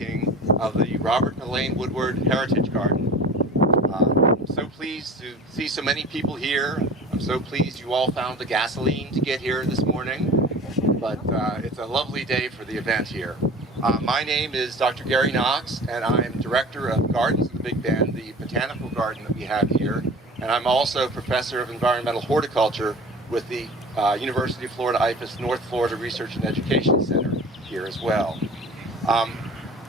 Of the Robert and Elaine Woodward Heritage Garden. I'm so pleased to see so many people here. I'm so pleased you all found the gasoline to get here this morning, but it's a lovely day for the event here. My name is Dr. Gary Knox, and I'm Director of Gardens of the Big Bend, the botanical garden that we have here, and I'm also Professor of Environmental Horticulture with the University of Florida IFAS North Florida Research and Education Center here as well.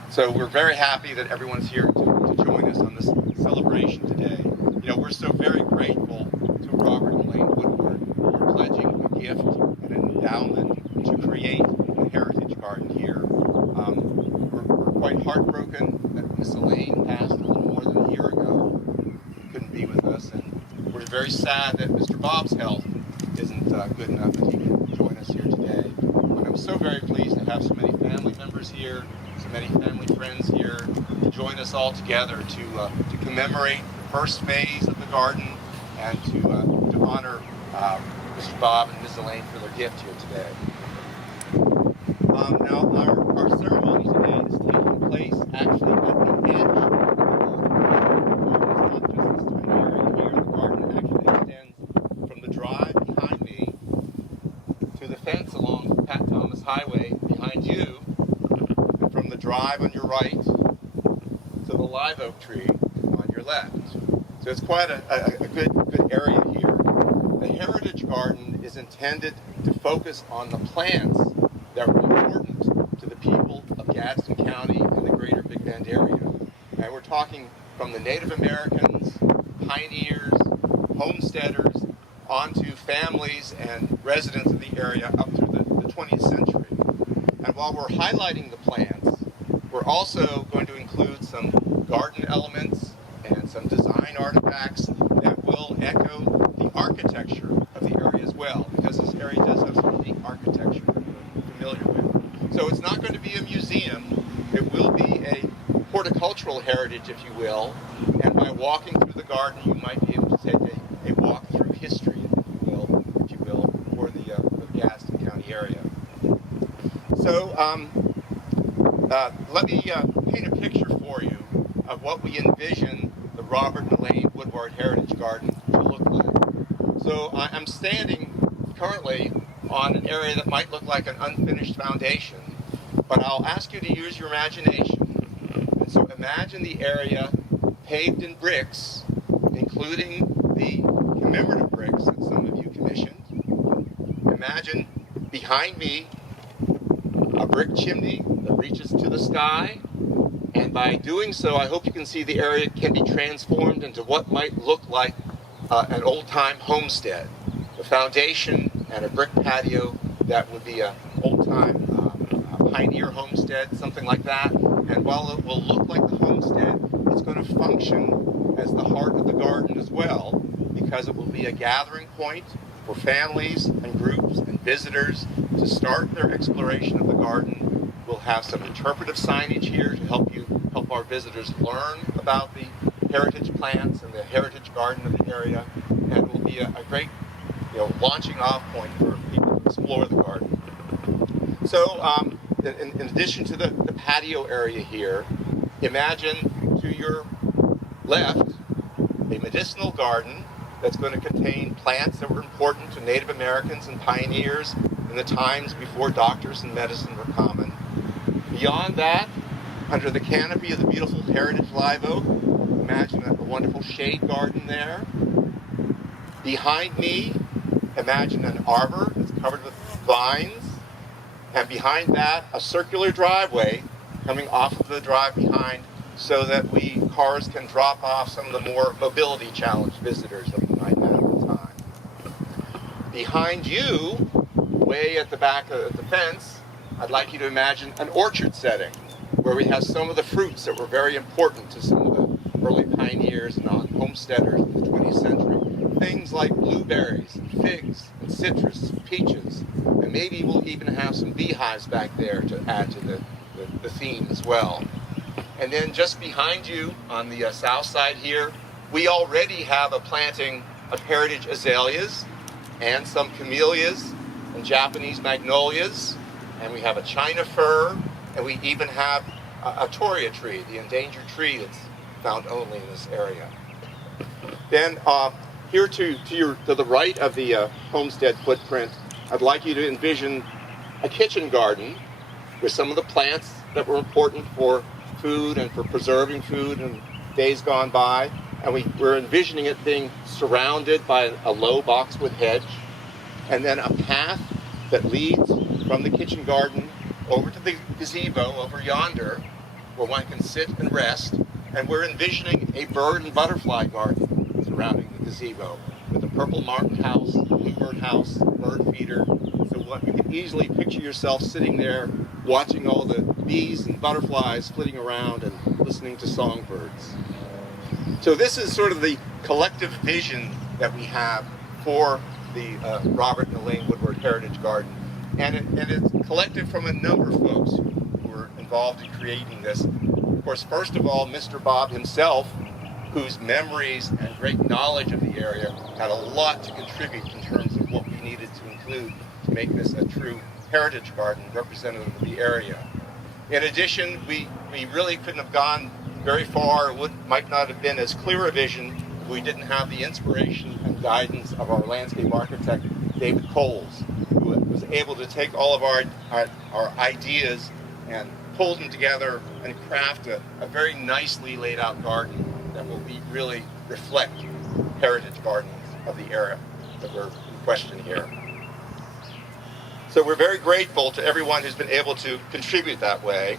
So we're very happy that everyone's here to join us on this celebration today. You know, we're so very grateful to Robert and Elaine Woodward for pledging a gift and an endowment to create a heritage garden here. We're quite heartbroken that Miss Elaine passed a little more than a year ago. Couldn't be with us, and we're very sad that Mr. Bob's health isn't good enough that he can join us here today. But I'm so very pleased to have so many family members here, so many family friends here to join us all together to commemorate the first phase of the garden and to honor Mr. Bob and Ms. Elaine for their gift here today. Now, our ceremony today is taking place actually at the edge of the garden. The garden is not just this tiny area here. The garden actually extends from the drive behind me to the fence along Pat Thomas Highway behind you, from the drive on your right to the live oak tree on your left. So it's quite a good area here. The Heritage Garden is intended to focus on the plants that are important to the people of Gadsden County and the greater Big Bend area. And we're talking from the Native Americans, pioneers, homesteaders, onto families and residents of the area up through the 20th century. And while we're highlighting the plants, we're also going to include some garden elements and some design artifacts that will echo the architecture of the area as well, because this area does have some unique architecture that we're familiar with. So it's not going to be a museum, it will be a horticultural heritage, if you will, and by walking through the garden you might be able to take a walk through history, if you will, for the Gadsden County area. So let me paint a picture for you of what we envision the Robert and Elaine Woodward Heritage Garden to look like. So I'm standing currently on an area that might look like an unfinished foundation, but I'll ask you to use your imagination. And so imagine the area paved in bricks, including the commemorative bricks that some of you commissioned. Imagine behind me a brick chimney that reaches to the sky, and by doing so I hope you can see the area can be transformed into what might look like an old-time homestead. The foundation and a brick patio that would be an old-time pioneer homestead, something like that. And while it will look like the homestead, it's going to function as the heart of the garden as well, because it will be a gathering point for families and groups and visitors to start their exploration of the garden. We'll have some interpretive signage here to help our visitors learn about the heritage plants and the heritage garden of the area, and it will be a great launching off point for people to explore the garden. So in addition to the patio area here, imagine to your left a medicinal garden that's going to contain plants that were important to Native Americans and pioneers in the times before doctors and medicine were common. Beyond that, under the canopy of the beautiful heritage live oak, imagine a wonderful shade garden there. Behind me, imagine an arbor that's covered with vines, and behind that, a circular driveway coming off of the drive behind, so that cars can drop off some of the more mobility challenged visitors that we might have at the time. Behind you, way at the back of the fence, I'd like you to imagine an orchard setting where we have some of the fruits that were very important to some of the early pioneers and homesteaders in the 20th century. Things like blueberries, and figs, and citrus, and peaches, and maybe we'll even have some beehives back there to add to the theme as well. And then just behind you on the south side here, we already have a planting of heritage azaleas and some camellias and Japanese magnolias, and we have a China fir, and we even have a toria tree, the endangered tree that's found only in this area. Then here to the right of the homestead footprint, I'd like you to envision a kitchen garden with some of the plants that were important for food and for preserving food in days gone by. And we're envisioning it being surrounded by a low boxwood hedge, and then a path that leads from the kitchen garden over to the gazebo over yonder, where one can sit and rest. And we're envisioning a bird and butterfly garden surrounding the gazebo with a purple martin house, bluebird house, bird feeder. So what you can easily picture yourself sitting there watching all the bees and butterflies flitting around and listening to songbirds. So this is sort of the collective vision that we have for the Robert and Elaine Woodward Heritage Garden. And it's collected from a number of folks who were involved in creating this. Of course, first of all, Mr. Bob himself, whose memories and great knowledge of the area had a lot to contribute in terms of what we needed to include to make this a true heritage garden representative of the area. In addition, we really couldn't have gone very far. It might not have been as clear a vision if we didn't have the inspiration and guidance of our landscape architect, David Coles, who was able to take all of our ideas and pull them together and craft a very nicely laid out garden that will really reflect heritage gardens of the area that we're in question here. So we're very grateful to everyone who's been able to contribute that way.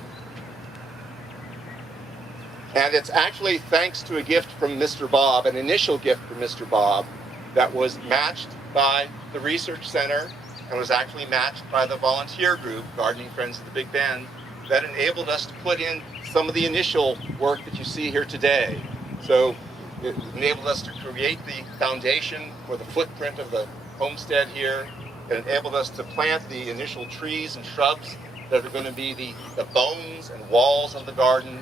And it's actually thanks to a gift from Mr. Bob, an initial gift from Mr. Bob, that was matched by the Research Center and was actually matched by the volunteer group, Gardening Friends of the Big Bend, that enabled us to put in some of the initial work that you see here today. So it enabled us to create the foundation for the footprint of the homestead here. It enabled us to plant the initial trees and shrubs that are going to be the bones and walls of the garden,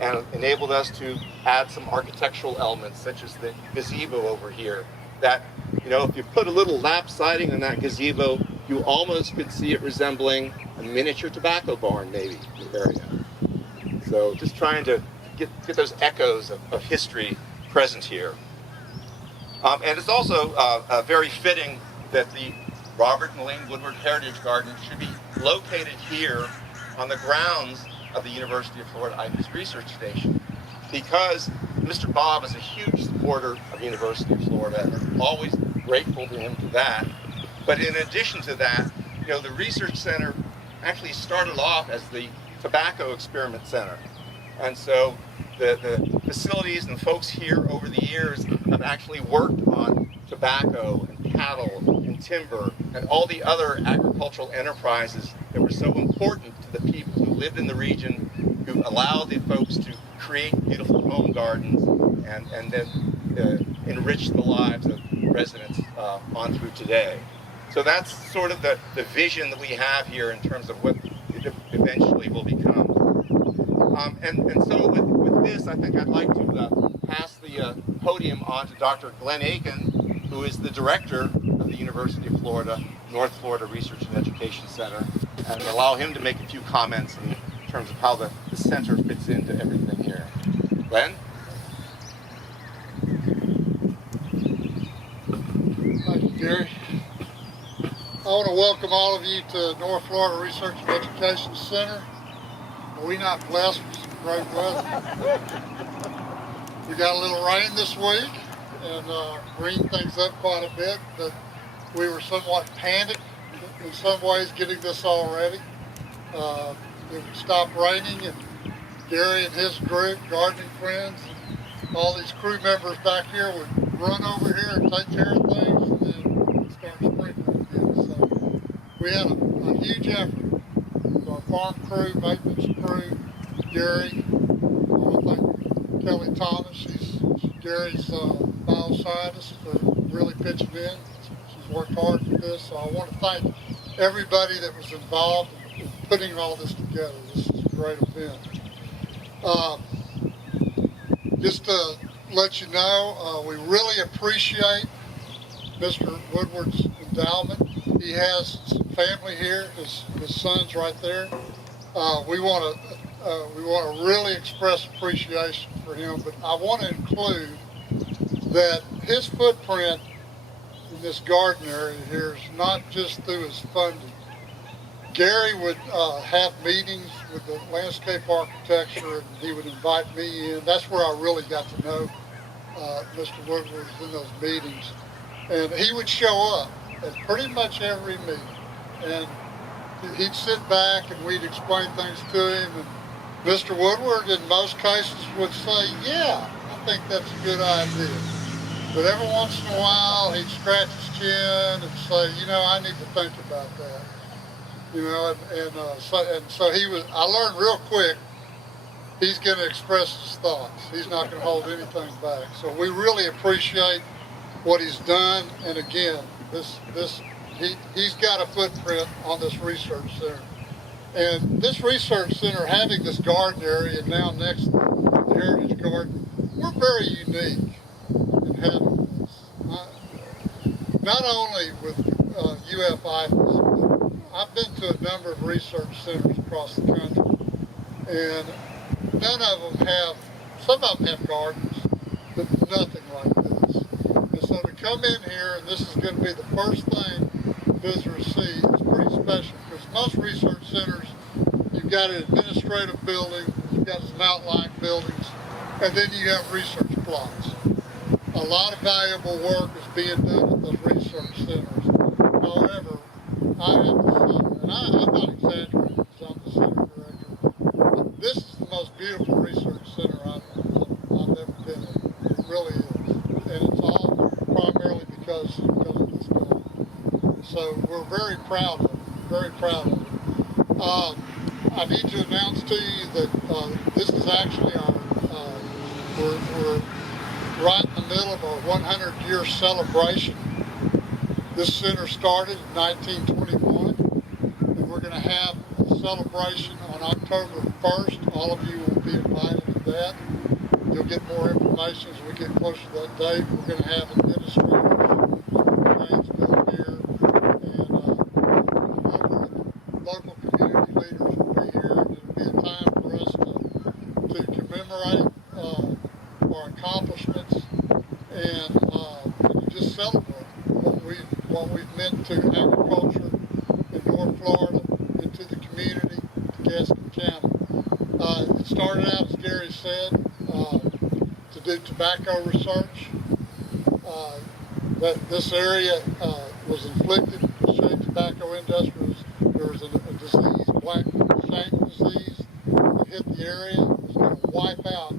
and enabled us to add some architectural elements such as the gazebo over here that, you know, if you put a little lap siding on that gazebo, you almost could see it resembling a miniature tobacco barn maybe in the area. So just trying to get those echoes of history present here. And it's also very fitting that the Robert and Elaine Woodward Heritage Garden should be located here on the grounds of the University of Florida IV's Research Station, because Mr. Bob is a huge supporter of the University of Florida, and I'm always grateful to him for that. But in addition to that, you know, the Research Center actually started off as the Tobacco Experiment Center. And so the facilities and folks here over the years have actually worked on tobacco and cattle and timber and all the other agricultural enterprises that were so important to the people who lived in the region, who allowed the folks to create beautiful home gardens and then enrich the lives of residents on through today. So that's sort of the vision that we have here in terms of what it eventually will become. And so with this, I think I'd like to pass the podium on to Dr. Glenn Aiken, who is the director of the University of Florida, North Florida Research and Education Center, and allow him to make a few comments in terms of how the center fits into everything here. Glenn? Thank you, Gary. I want to welcome all of you to North Florida Research and Education Center. Are we not blessed with some great weather? We got a little rain this week and greened things up quite a bit, but we were somewhat panicked in some ways getting this all ready. It would stop raining and Gary and his group, Gardening Friends, all these crew members back here would run over here and take care of things, and then start sprinkling again. So we had a huge effort. Our farm crew, maintenance crew, Gary, I want to thank Kelly Thomas. She's Gary's bioscientist for really pitching in. She's worked hard for this. So I want to thank everybody that was involved in putting all this together. This is a great event. Just to let you know, we really appreciate Mr. Woodward's endowment. He has some family here, his son's right there. We want to we want to really express appreciation for him, but I want to include that his footprint in this garden area here is not just through his funding. Gary would have meetings with the landscape architecture, and he would invite me in. That's where I really got to know Mr. Woodward in those meetings. And he would show up at pretty much every meeting. And he'd sit back and we'd explain things to him. And Mr. Woodward, in most cases, would say, yeah, I think that's a good idea. But every once in a while, he'd scratch his chin and say, you know, I need to think about that. You know, so he was. I learned real quick. He's going to express his thoughts. He's not going to hold anything back. So we really appreciate what he's done. And again, he's got a footprint on this research center. And this research center, having this garden area now next to the Heritage Garden, we're very unique in having this. Not only with UFIFAS, I've been to a number of research centers across the country, and none of them have, some of them have gardens, but nothing like this. And so to come in here, and this is going to be the first thing visitors see, is pretty special, because most research centers, you've got an administrative building, you've got some outlying buildings, and then you have research plots. A lot of valuable work is being done at those research centers. However, I have to say, and I'm not exaggerating because I'm the center director, but this is the most beautiful research center I've ever been in. It really is. And it's all primarily because of this guy. So we're very proud of it, very proud of it. I need to announce to you that this is actually our, we're right in the middle of our 100-year celebration. This center started in 1921, and we're going to have a celebration on October 1st. All of you will be invited to that. You'll get more information as we get closer to that date. We're going to have administrators, trains built here, and a number of local community leaders will be here. And it'll be a time for us to commemorate our accomplishments and just celebrate what we've meant to agriculture in North Florida and to the community, to Gaston County. It started out, as Gary said, to do tobacco research. That this area was inflicted, the shade tobacco industry. There was a disease, black shank disease, that hit the area. It was going to wipe out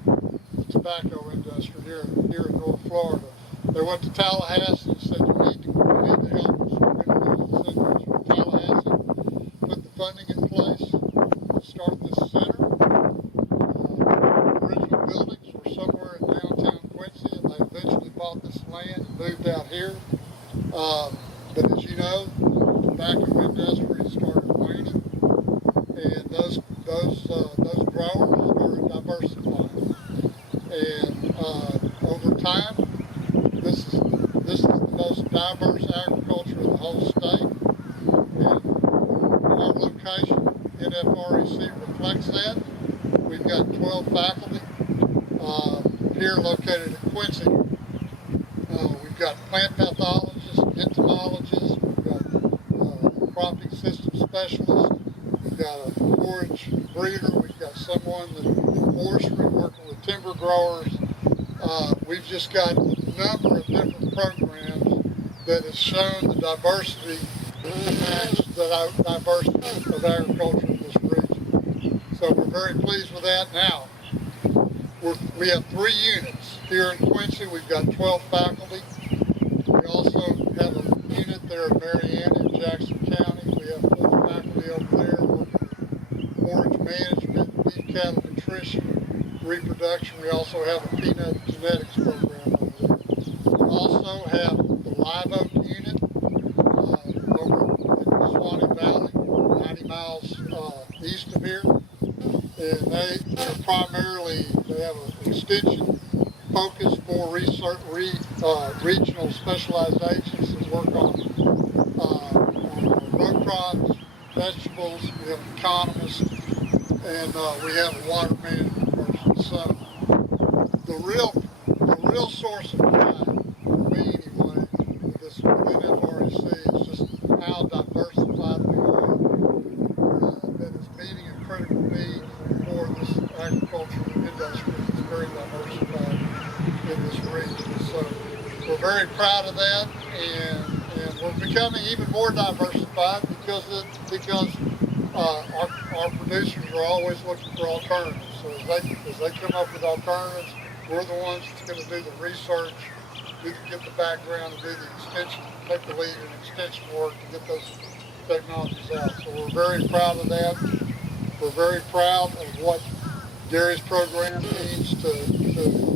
the tobacco industry here in North Florida. They went to Tallahassee and said, you need to help us. We're going to do this in Tallahassee, put the funding in place to start this center. The original buildings were somewhere in downtown Quincy, and they eventually bought this land and moved out here. But as you know, the tobacco industry started waning, and those growers started diversifying. And over time, this is the most diverse agriculture in the whole state, and our location, NFREC, reflects that. We've got 12 faculty here located at Quincy. We've got plant pathologists, entomologists, we've got cropping system specialists, we've got a forage breeder, we've got someone that's in forestry working with timber growers. We've just got a number of different programs that has shown the diversity of agriculture in this region. So we're very pleased with that. Now, we have 3 units. Here in Quincy, we've got 12 faculty. We also have a unit there in Marianna in Jackson County. We have 4 faculty over there working with forage management, beef cattle nutrition, reproduction. We also have a peanut genetics program over there. We also have the Live Oak unit over in the Swanee Valley, 90 miles east of here. And they have an extension focus for research, regional specialized agents that work on row crops, vegetables. We have economists, and we have a water management person. So the real source of pride, for me anyway, with this within FREC is just how diversified we are. That is meeting a critical need for this agricultural industry that's very diversified in this region. So we're very proud of that, and we're becoming even more diversified because our producers are always looking for alternatives. So as they come up with alternatives, we're the ones that's going to do the research, get the background, and do the extension, take the lead in extension work to get those technologies out. So we're very proud of that. We're very proud of what Gary's program means to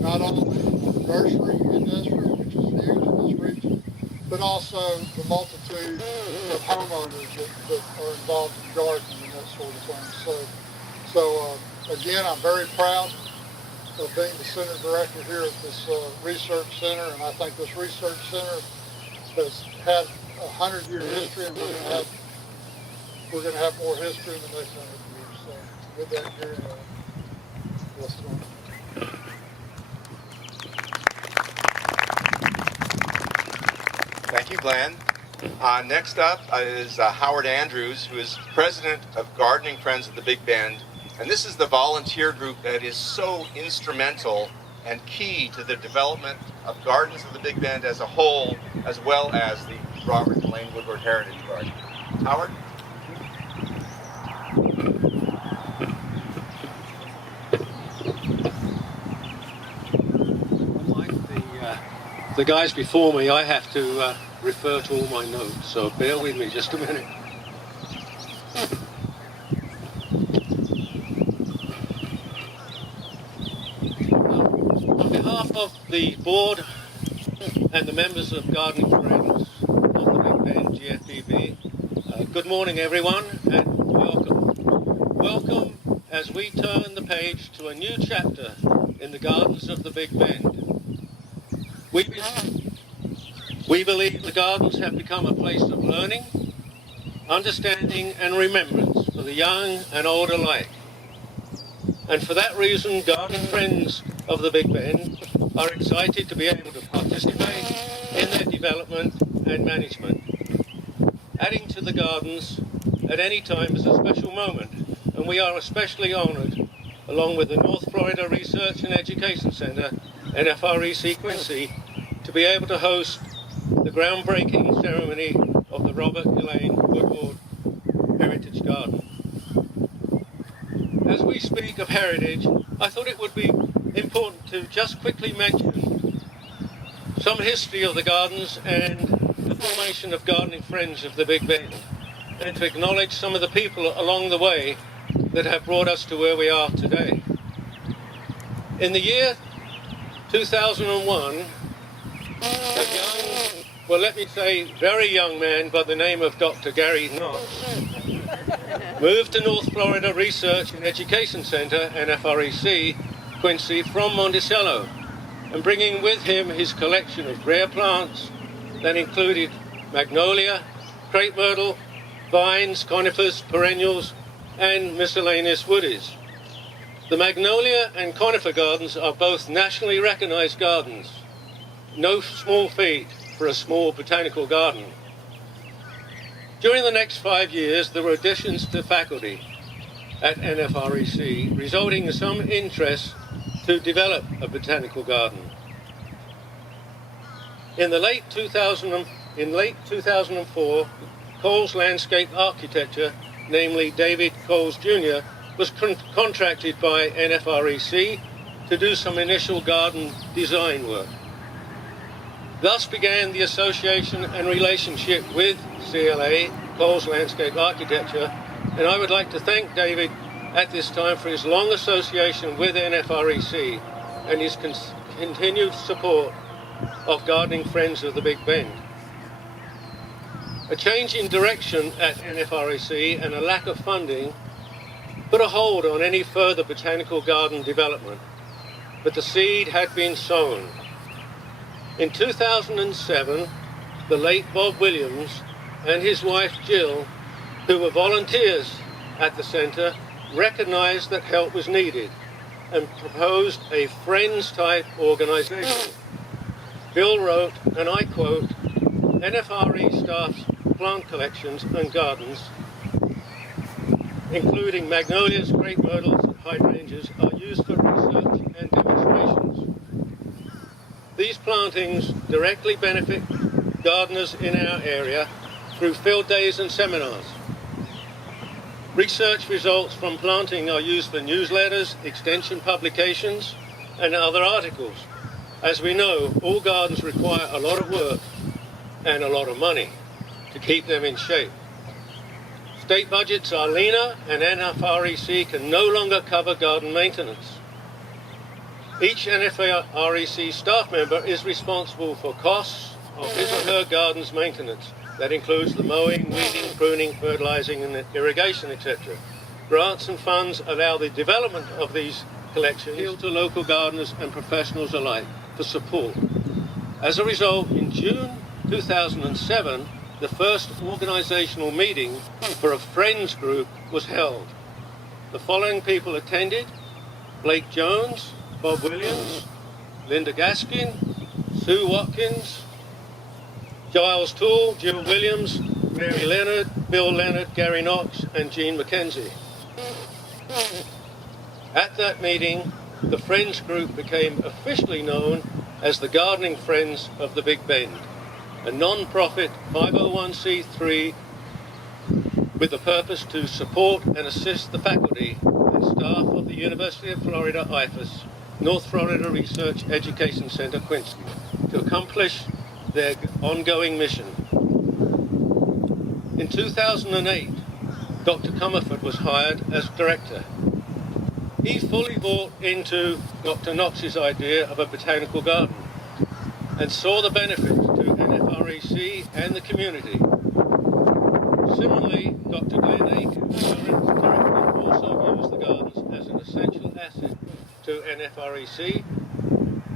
not only the nursery industry, which is huge in this region, but also the multitude of homeowners that are involved in gardening and that sort of thing. So again, I'm very proud of being the center director here at this research center, and I think this research center has had a 100-year history, and we're going to have more history in the next 100 years. So with that, Gary, let's go. Thank you, Glenn. Next up is Howard Andrews, who is president of Gardening Friends of the Big Bend. And this is the volunteer group that is so instrumental and key to the development of Gardens of the Big Bend as a whole, as well as the Robert and Elaine Woodward Heritage Garden. Howard? Unlike the guys before me, I have to refer to all my notes, so bear with me just a minute. On behalf of the board and the members of Gardening Friends of the Big Bend GFBB, good morning everyone, and welcome. Welcome as we turn the page to a new chapter in the Gardens of the Big Bend. We believe the gardens have become a place of learning, understanding and remembrance for the young and old alike. And for that reason, Gardening Friends of the Big Bend are excited to be able to participate in their development and management. Adding to the gardens at any time is a special moment, and we are especially honoured, along with the North Florida Research and Education Centre, NFREC Quincy, to be able to host the groundbreaking ceremony of the Robert Elaine Woodward Heritage Garden. As we speak of heritage, I thought it would be important to just quickly mention some history of the gardens and the formation of Gardening Friends of the Big Bend, and to acknowledge some of the people along the way that have brought us to where we are today. In the year 2001, a young, well, let me say very young man by the name of Dr. Gary Knox moved to North Florida Research and Education Centre, NFREC, Quincy, from Monticello, and bringing with him his collection of rare plants that included magnolia, crepe myrtle, vines, conifers, perennials, and miscellaneous woodies. The magnolia and conifer gardens are both nationally recognised gardens. No small feat for a small botanical garden. During the next 5 years, there were additions to faculty at NFREC, resulting in some interest to develop a botanical garden. In late 2004, Coles Landscape Architecture, namely David Coles Jr., was contracted by NFREC to do some initial garden design work. Thus began the association and relationship with CLA, Coles Landscape Architecture, and I would like to thank David at this time for his long association with NFREC and his continued support of Gardening Friends of the Big Bend. A change in direction at NFREC and a lack of funding put a hold on any further botanical garden development, but the seed had been sown. In 2007, the late Bob Williams and his wife Jill, who were volunteers at the centre, recognized that help was needed and proposed a Friends-type organization. Bill wrote, and I quote, "NFRE staff's plant collections and gardens, including magnolias, crepe myrtles, and hydrangeas, are used for research and demonstrations. These plantings directly benefit gardeners in our area through field days and seminars. Research results from planting are used for newsletters, extension publications, and other articles. As we know, all gardens require a lot of work and a lot of money to keep them in shape. State budgets are leaner, and NFREC can no longer cover garden maintenance. Each NFREC staff member is responsible for costs of his or her garden's maintenance. That includes the mowing, weeding, pruning, fertilizing, and irrigation, etc. Grants and funds allow the development of these collections appeal to local gardeners and professionals alike for support. As a result, in June 2007, the first organizational meeting for a Friends group was held. The following people attended: Blake Jones, Bob Williams, Linda Gaskin, Sue Watkins, Giles Toole, Jill Williams, Mary Leonard, Bill Leonard, Gary Knox, and Jean McKenzie. At that meeting, the Friends group became officially known as the Gardening Friends of the Big Bend, a non-profit 501c3 with the purpose to support and assist the faculty and staff of the University of Florida IFAS, North Florida Research Education Center, Quincy, to accomplish their ongoing mission. In 2008, Dr. Comerford was hired as director. He fully bought into Dr. Knox's idea of a botanical garden and saw the benefits to NFREC and the community. Similarly, Dr. Glenn Aiken, the current director, also views the gardens as an essential asset to NFREC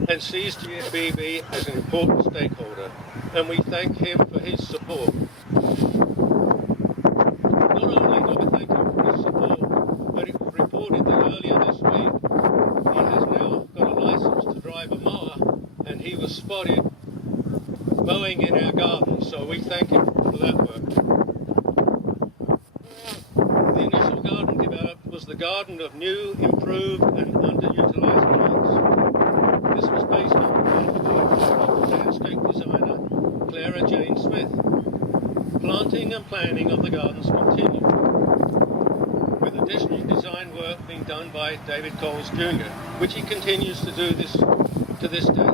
and sees GFBB as an important stakeholder, and we thank him for his support. Not only do I thank him for his support, but it was reported that earlier this week he has now got a license to drive a mower, and he was spotted mowing in our garden, so we thank him for that work. The initial garden developed was the garden of new, improved, and underutilized plants. This was based on the landscape designer Clara Jane Smith. Planting and planning of the gardens continued, with additional design work being done by David Coles Jr., which he continues to do this to this day.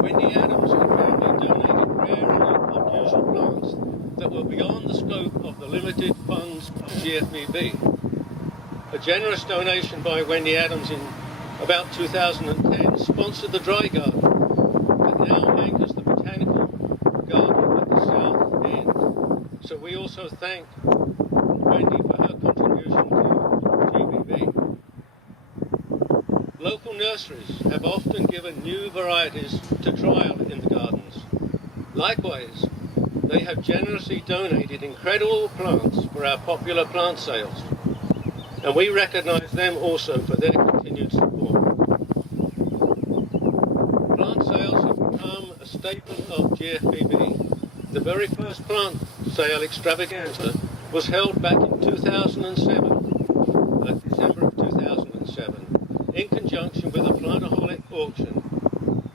Wendy Adams and family donated rare and unusual plants that were beyond the scope of the limited funds of GFBB. A generous donation by Wendy Adams in about 2010 sponsored the dry garden that now anchors the botanical garden at the south end. So we also thank Wendy for her contribution to GBB. Local nurseries have often given new varieties to trial in the gardens. Likewise, they have generously donated incredible plants for our popular plant sales, and we recognize them also for their continued support. Plant sales have become a staple of GFBB. The very first plant sale extravaganza was held back in 2007, December of 2007, in conjunction with a plantaholic auction,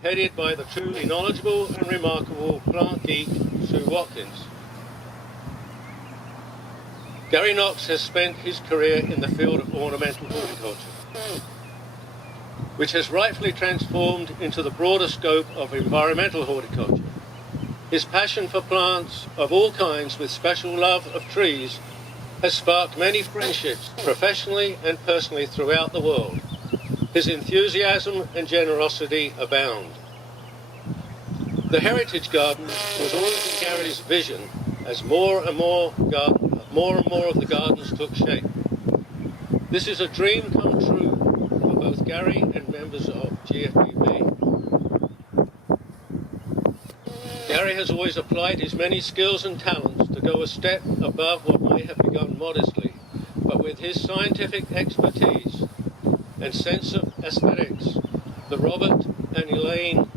headed by the truly knowledgeable and remarkable plant geek, Sue Watkins. Gary Knox has spent his career in the field of ornamental horticulture, which has rightfully transformed into the broader scope of environmental horticulture. His passion for plants of all kinds with special love of trees has sparked many friendships professionally and personally throughout the world. His enthusiasm and generosity abound. The Heritage Garden was always in Gary's vision as more and more of the gardens took shape. This is a dream come true for both Gary and members of GFBB. Gary has always applied his many skills and talents to go a step above what may have begun modestly, but with his scientific expertise and sense of aesthetics, the Robert and Elaine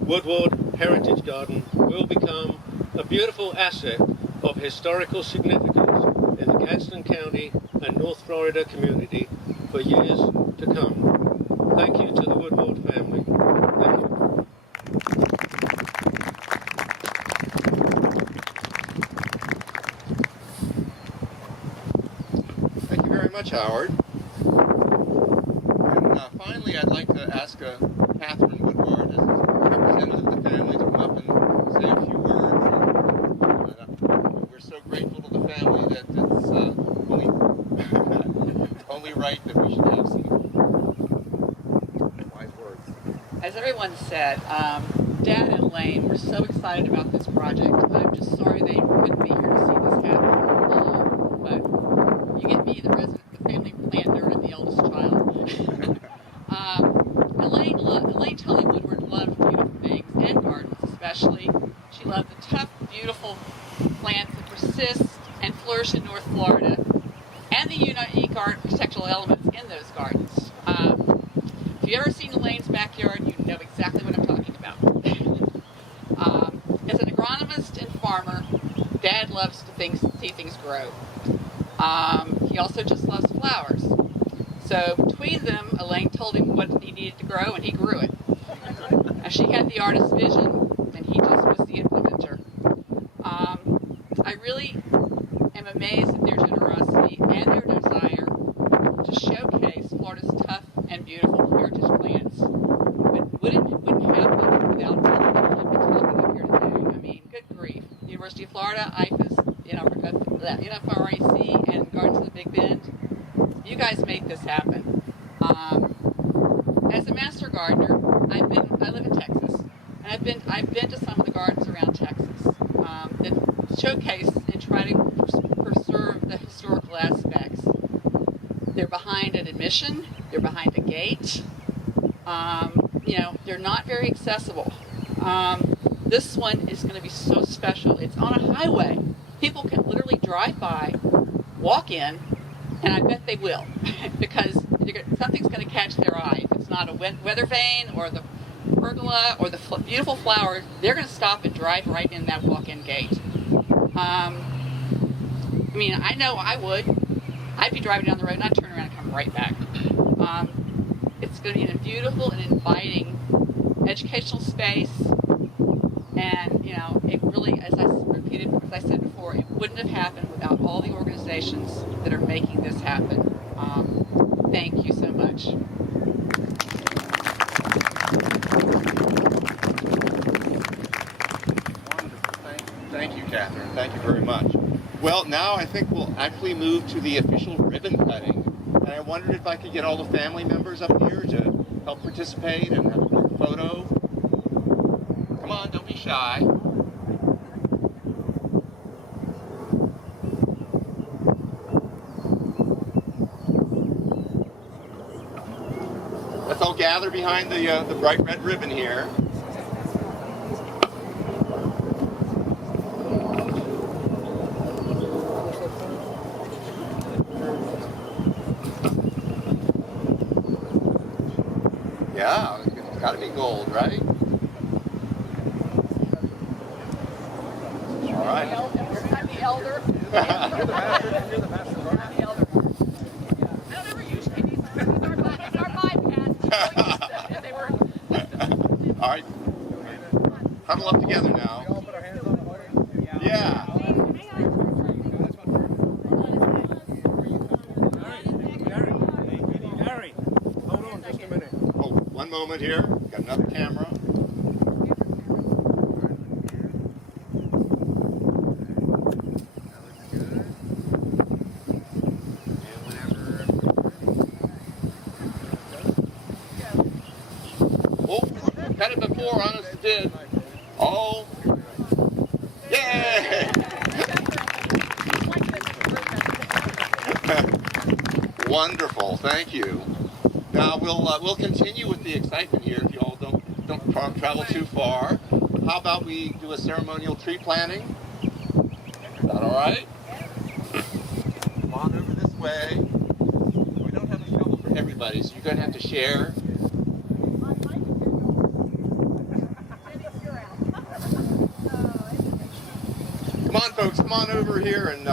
Woodward Heritage Garden will become a beautiful asset of historical significance in the Gadsden County and North Florida community for years to come. Thank you to the Woodward family. Thank you. Thank you very much, Howard. And finally, I'd like to ask Catherine Woodward, as representative of the family, to come up and say a few words. And, we're so grateful to the family that it's only right that we should have some wise words. As everyone said, Dad and Elaine were so excited about this project. I'm just sorry they couldn't be here to see this happen. But you get me, the family plant nerd, and the eldest child. Elaine Tully Woodward loved beautiful things, and gardens especially. She loved the tough, beautiful plants that persist and flourish in North Florida, and the unique architectural elements in those gardens. If you've ever seen Elaine's backyard, you know exactly what I'm talking about. As an agronomist and farmer, Dad loves to see things grow. He also just loves flowers. So between them, Elaine told him what he needed to grow, and he grew it. Now, she had the artist's vision, and he just was the implementer. I really am amazed at their generosity and their desire to showcase Florida's tough and beautiful heritage plants. But wouldn't happen without all the people I've been talking about here today. I mean, good grief. University of Florida, IFAS, NFREC, and Gardens of the Big Bend. You guys make this happen. As a master gardener, I live in Texas, and I've been to some of the gardens around Texas that showcase and try to preserve the historical aspects. They're behind an admission. They're behind a gate. They're not very accessible. This one is going to be so special. It's on a highway. People can literally drive by, walk in, and I bet they will, because something's going to catch their eye. If it's not a weather vane or the pergola or the beautiful flowers, they're going to stop and drive right in that walk-in gate. I know I would. I'd be driving down the road and I'd turn around and come right back. It's going to be a beautiful and inviting educational space, and it really, as I said before, it wouldn't have happened without all the organizations that are making this happen. Thank you so much. Thank you, Catherine. Thank you very much. Well, now I think we'll actually move to the official ribbon cutting. And I wondered if I could get all the family members up here to help participate and have a group photo. Come on, don't be shy. Let's all gather behind the bright red ribbon here. Yeah, it's got to be gold, right? All right. I'm the elder. You're the master. You're the master gardener. I'm the elder. I don't ever usually these are bypass. They were. All right. Huddle up together now. We all put our hands on it. Yeah. Gary, hold on just a minute. Oh, one moment here. Got another camera. Oh, cut it before, honest it did. Oh, yeah! Wonderful, thank you. Now we'll continue with the excitement here. If you all don't travel too far, how about we do a ceremonial tree planting? Is that all right? Come on over this way. everybody, so you're going to have to share. Come on, folks, come on over here and